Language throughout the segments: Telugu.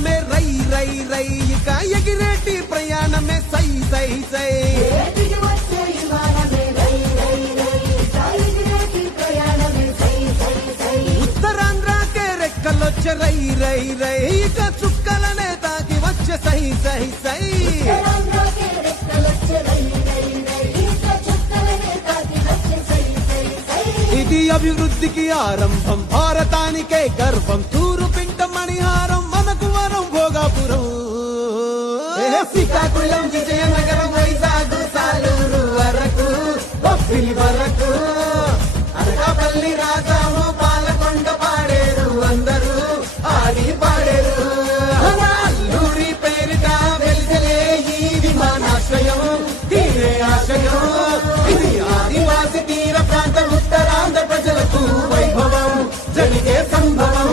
ప్రాణమే రై రై రై ఇక ఎగిరేటి ప్రయాణమే సై సై సై ఉత్తరాంధ్రకే రెక్కలొచ్చే రై రై రై ఇక చుక్కలనే తాకి వచ్చే సై సై సై ఇది అభివృద్ధికి ఆరంభం భారతానికే గర్వం తూరు పింట మణిహారం మనకు వరం భోగాపురం శ్రీకాకుళం విజయనగరం వైజాగ్ సాలూరు వరకు బొబ్బిలి వరకు అనకాపల్లి రాజాము పాలకొండ పాడేరు అందరూ ఆడి పాడేరు అల్లూరి పేరిట వెలిసలే ఈ విమానాశ్రయం తీరే ఆశయం ఇది ఆదివాసి తీర ప్రాంత ఉత్తరాంధ్ర ప్రజలకు వైభవం జరిగే సంభవం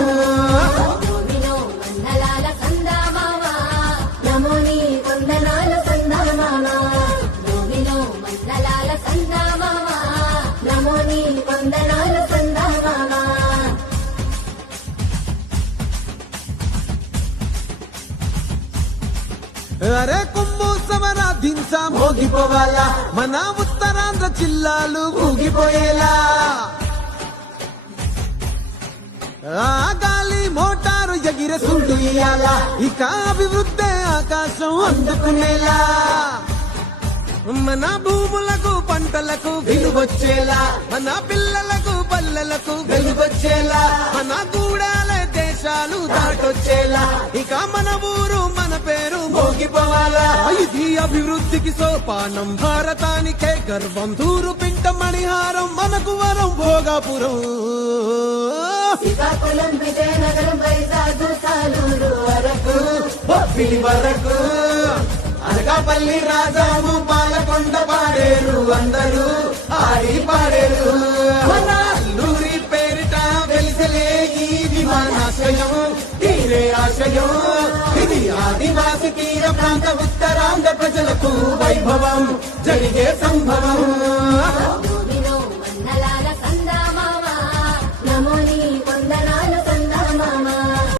అరే కుంభు సమరాధించా మోగిపోవాలా మన ఉత్తరాంధ్ర జిల్లాలు ఊగిపోయేలా ఆ గాలి మోటారు ఎగిరే సుండు ఇయ్యాలా ఇక అభివృద్ధి ఆకాశం అందుకునేలా మన భూములకు పంటలకు విలువచ్చేలా మన పిల్లలకు పల్లెలకు వెలుగొచ్చేలా మన గూడాల దేశాలు దాటొచ్చేలా ఇక మన ఊరు మన పేరు మోగిపోవాలా ఇది అభివృద్ధికి సోపానం భారతానికే గర్వం తూరు పింట మణిహారం మనకు వరం భోగాపురం శ్రీకాకుళం విజయనగరం వైజాగ్ సాలూరు వరకు బొబ్బిలి వరకు అనకాపల్లి రాజాము పాలకొండ పాడేరు అందరూ ఆడి పాడేరు అల్లూరి పేరిట వెలిసలే ఈ విమానాశ్రయం తీరే ఆశయం ఇది ఆదివాసి తీర ప్రాంత ఉత్తరాంధ్ర ప్రజలకు వైభవం జరిగే సంభవం